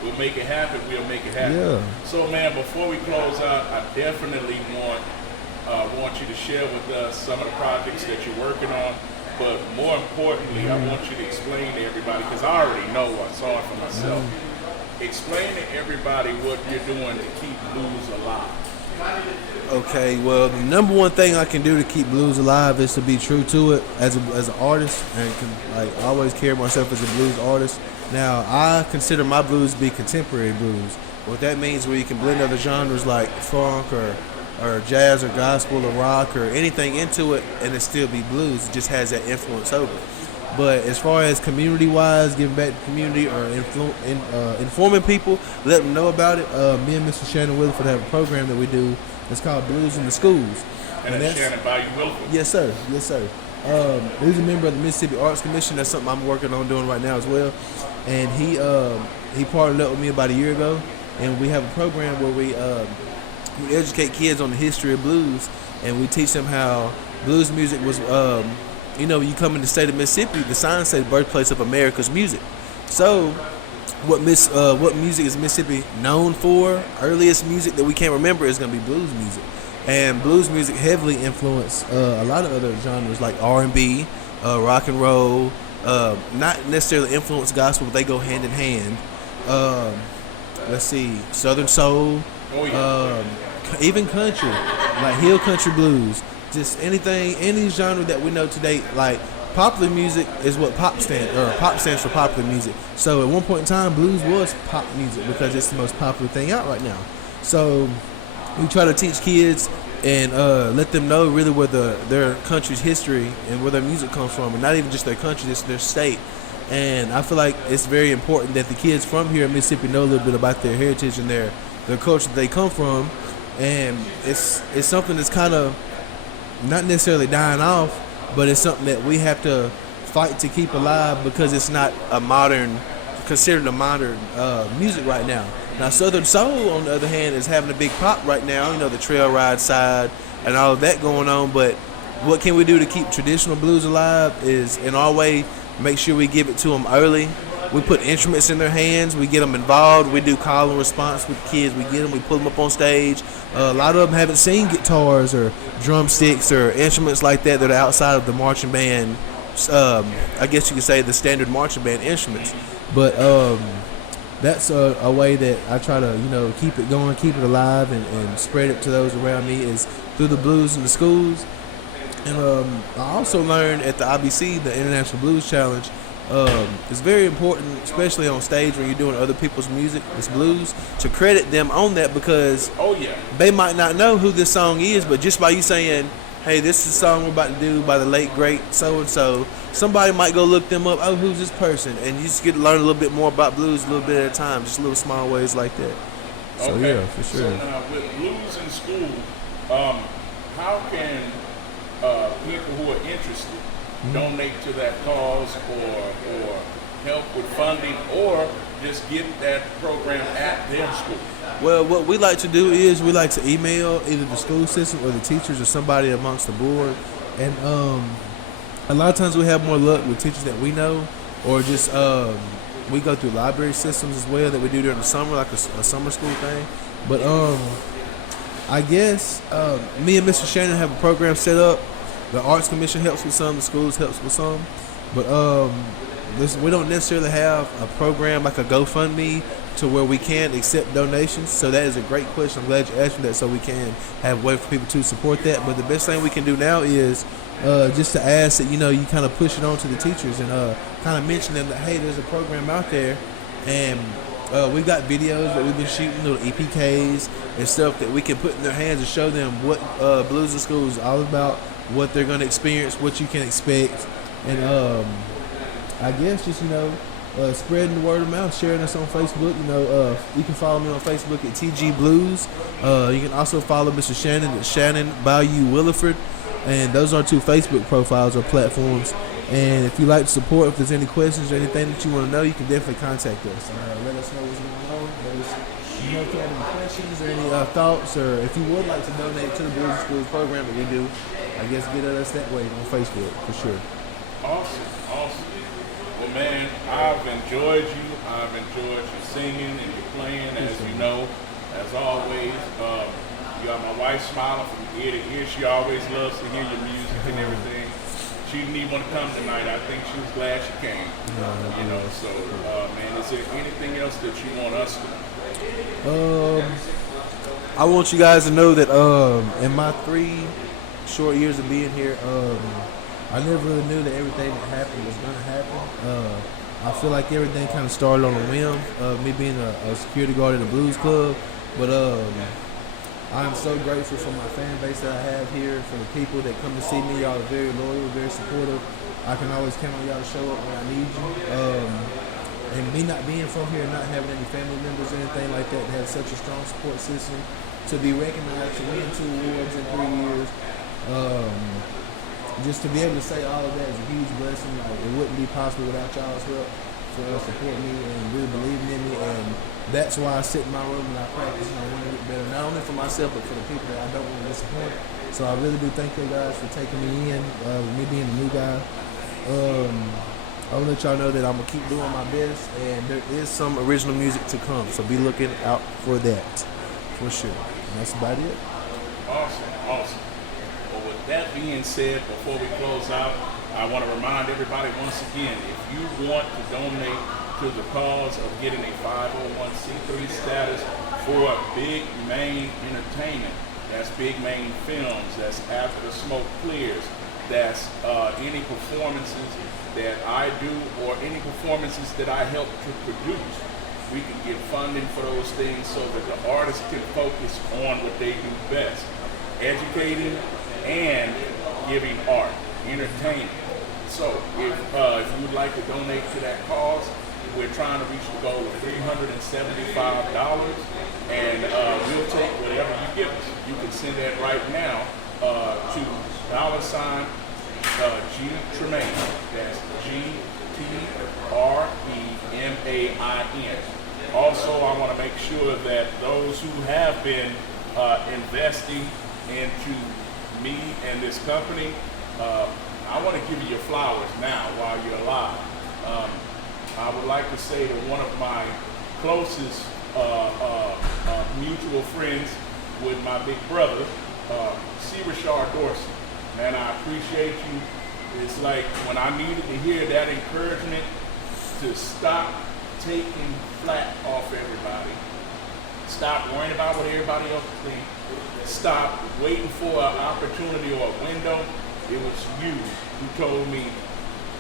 We'll make it happen. Yeah. So, man, before we close out, I definitely want you to share with us some of the projects that you're working on. But more importantly, I want you to explain to everybody, because I already know, I saw it for myself. Explain to everybody what you're doing to keep blues alive. Okay, well, the number one thing I can do to keep blues alive is to be true to it as an artist, and can always carry myself as a blues artist. Now, I consider my blues to be contemporary blues. What that means, where you can blend other genres like funk or jazz or gospel or rock or anything into it, and it still be blues. It just has that influence over it. But as far as community-wise, giving back to the community or informing people, let them know about it, me and Mr. Shannon Williford have a program that we do. It's called Blues in the Schools. And that's Shannon by you, Williford? Yes, sir. He's a member of the Mississippi Arts Commission. That's something I'm working on doing right now as well. And he partnered up with me about a year ago, and we have a program where we educate kids on the history of blues, and we teach them how blues music was. When you come in the state of Mississippi, the signs say birthplace of America's music. So, what music is Mississippi known for? Earliest music that we can't remember is going to be blues music. And blues music heavily influenced a lot of other genres like R&B, rock and roll. Not necessarily influence gospel, but they go hand in hand. Let's see, Southern soul, even country, like hill country blues. Just anything, any genre that we know today. Like popular music is what pop stands for popular music. So at one point in time, blues was pop music because it's the most popular thing out right now. So we try to teach kids and let them know really where their country's history and where their music comes from, and not even just their country, it's their state. And I feel like it's very important that the kids from here in Mississippi know a little bit about their heritage and their culture that they come from. And it's something that's kind of not necessarily dying off, but it's something that we have to fight to keep alive because it's not considered a modern music right now. Now, Southern Soul, on the other hand, is having a big pop right now. The trail ride side and all of that going on. But what can we do to keep traditional blues alive is, in our way, make sure we give it to them early. We put instruments in their hands. We get them involved. We do call and response with the kids. We get them. We pull them up on stage. A lot of them haven't seen guitars or drumsticks or instruments like that are outside of the marching band. I guess you could say the standard marching band instruments. But that's a way that I try to, keep it going, keep it alive, and spread it to those around me is through the blues in the schools. And I also learned at the IBC, the International Blues Challenge, it's very important, especially on stage when you're doing other people's music, this blues, to credit them on that because they might not know who this song is, but just by you saying, hey, this is a song we're about to do by the late, great so-and-so, somebody might go look them up, oh, who's this person? And you just get to learn a little bit more about blues a little bit at a time, just little small ways like that. So, okay. Yeah, for sure. So now, with blues in school, how can people who are interested donate to that cause or help with funding or just get that program at their school? Well, what we like to do is we like to email either the school system or the teachers or somebody amongst the board. And a lot of times we have more luck with teachers that we know, or just we go through library systems as well that we do during the summer, like a summer school thing. But I guess me and Mr. Shannon have a program set up. The Arts Commission helps with some, the schools helps with some. But we don't necessarily have a program like a GoFundMe to where we can accept donations. So that is a great question. I'm glad you asked me that, so we can have a way for people to support that. But the best thing we can do now is just to ask that, you kind of push it on to the teachers and kind of mention them that, hey, there's a program out there. And we've got videos that we've been shooting, little EPKs and stuff that we can put in their hands and show them what Blues in School is all about, what they're going to experience, what you can expect. And I guess just, spreading the word of mouth, sharing us on Facebook. You can follow me on Facebook at TG Blues. You can also follow Mr. Shannon at Shannon Bayou Williford. And those are 2 Facebook profiles or platforms. And if you'd like to support, if there's any questions or anything that you want to know, you can definitely contact us. Let us know what's going on. Let us know if you have any questions or any thoughts, or if you would like to donate to the Blues in Schools program that we do, I guess get at us that way on Facebook for sure. Awesome. Well, man, I've enjoyed you. I've enjoyed you singing and you playing, as you know. As always, you got my wife smiling from ear to ear. She always loves to hear your music and everything. She didn't even want to come tonight. I think she was glad she came. So, man, is there anything else that you want us to know? I want you guys to know that in my 3 short years of being here, I never really knew that everything that happened was going to happen. I feel like everything kind of started on a whim, me being a security guard at a blues club. But I'm so grateful for my fan base that I have here, for the people that come to see me. Y'all are very loyal, very supportive. I can always count on y'all to show up when I need you. And me not being from here and not having any family members or anything like that have such a strong support system, to be recognized, to win 2 awards in 3 years. just to be able to say all of that is a huge blessing. Like, it wouldn't be possible without y'all's help for supporting me and really believing in me. And that's why I sit in my room and I practice and I want to get better, not only for myself but for the people that I don't want to disappoint. So I really do thank you guys for taking me in, with me being a new guy. I want to let y'all know that I'm going to keep doing my best, and there is some original music to come, so be looking out for that, for sure. And that's about it. Awesome. Well, with that being said, before we close out, I want to remind everybody once again, if you want to donate to the cause of getting a 501c3 status for Big Main Entertainment, that's Big Main Films, that's After the Smoke Clears, that's any performances that I do or any performances that I help to produce, we can get funding for those things so that the artists can focus on what they do best, educating and giving art, entertaining. So if you would like to donate to that cause, we're trying to reach the goal of $375, and we'll take whatever you give us. You can send that right now to $G Tremain. That's GTREMAIN. Also, I want to make sure that those who have been investing into me and this company, I want to give you your flowers now while you're alive. I would like to say to one of my closest mutual friends with my big brother, C. Richard Dorsey. Man, I appreciate you. It's like when I needed to hear that encouragement to stop taking flat off everybody, stop worrying about what everybody else thinks, stop waiting for an opportunity or a window. It was you who told me,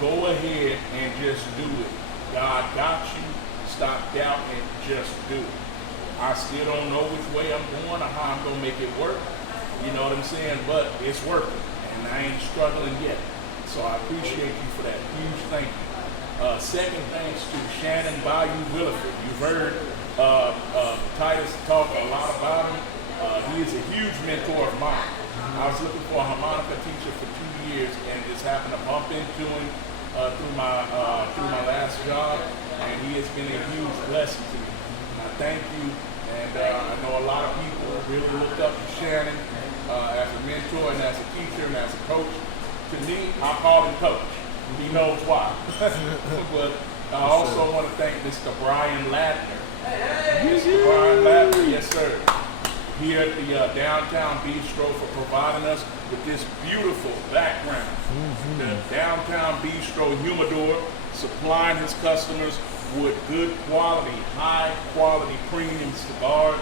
go ahead and just do it. God got you. Stop doubting and just do it. I still don't know which way I'm going or how I'm going to make it work. You know what I'm saying? But it's working, and I ain't struggling yet. So I appreciate you for that. Huge thank you. Second thanks to Shannon Bayou Williford. You've heard Titus talk a lot about him. He is a huge mentor of mine. I was looking for a harmonica teacher for 2 years and just happened to bump into him through my last job, and he has been a huge blessing to me. And I thank you, and I know a lot of people really look up to Shannon as a mentor and as a teacher and as a coach. To me, I call him coach. He knows why. But I also want to thank Mr. Brian Ladner. Mr. Brian Ladner, yes sir, here at the Downtown Bistro for providing us with this beautiful background. The Downtown Bistro humidor, supplying his customers with good quality, high quality premium cigars,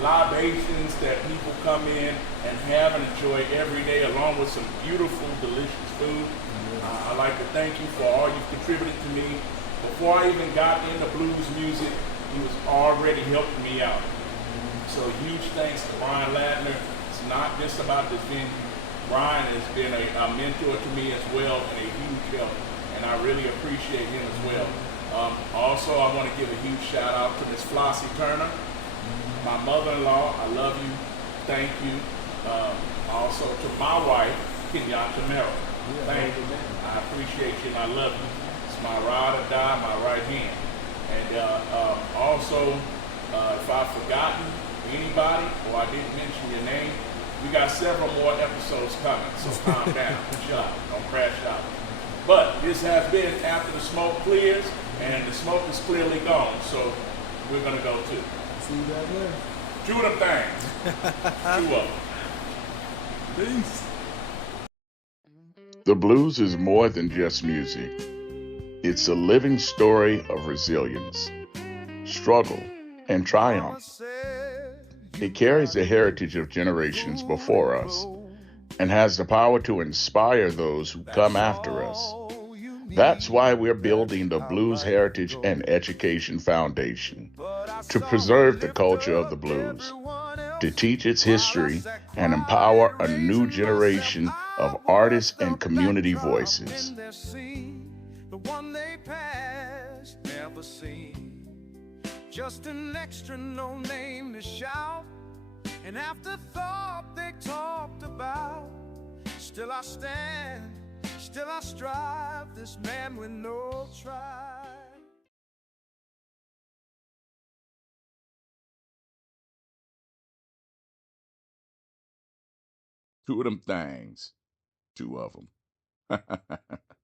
libations that people come in and have and enjoy every day, along with some beautiful, delicious food. I'd like to thank you for all you've contributed to me. Before I even got into blues music, he was already helping me out. So huge thanks to Brian Ladner. It's not just about this venue. Brian has been a mentor to me as well and a huge help, and I really appreciate him as well. Also, I want to give a huge shout out to Miss Flossie Turner, my mother-in-law. I love you. Thank you. Also to my wife, Kenyatta Merrell. Thank you. I appreciate you and I love you. It's my ride or die, my right hand. And also, if I've forgotten anybody or I didn't mention your name, we got several more episodes coming, so calm down, chill out, don't crash out. But this has been After the Smoke Clears, and the smoke is clearly gone, so we're gonna go too. See you guys later. Two of them things. Two of them. Peace. The blues is more than just music. It's a living story of resilience, struggle, and triumph. It carries the heritage of generations before us and has the power to inspire those who come after us. That's why we're building the Blues Heritage and Education Foundation, to preserve the culture of the blues, to teach its history and empower a new generation of artists and community voices. The one they passed, never seen. Just an extra no name to shout, an afterthought they talked about. Still I stand, still I strive, this man with no tribe. Two of them things. Two of them.